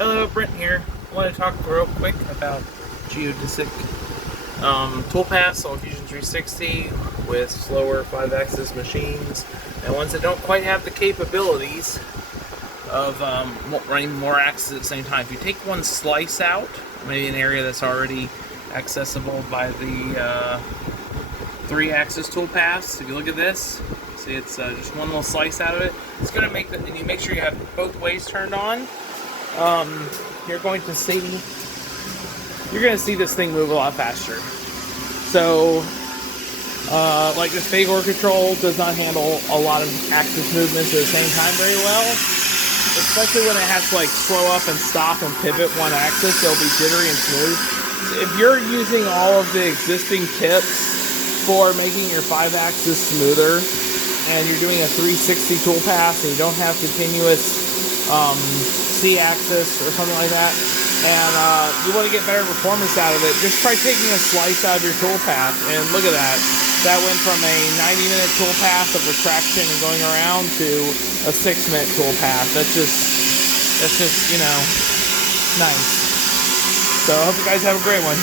Hello, Brent here. I want to talk real quick about geodesic toolpaths on Fusion 360 with slower 5-axis machines and ones that don't quite have the capabilities of running more axes at the same time. If you take one slice out, maybe an area that's already accessible by the 3-axis toolpaths, if you look at this, see it's just one little slice out of it. It's going to make and you make sure you have both ways turned on. You're going to see this thing move a lot faster. So, like the Phagor control does not handle a lot of axis movements at the same time very well, especially when it has to like slow up and stop and pivot one axis. They'll be jittery and smooth. So if you're using all of the existing tips for making your 5-axis smoother, and you're doing a 360 toolpath and you don't have continuous C-axis or something like that, and you want to get better performance out of it, just try taking a slice out of your toolpath. And look at that. That went from a 90-minute toolpath of retraction and going around to a 6-minute toolpath. That's just, you know, nice. So I hope you guys have a great one.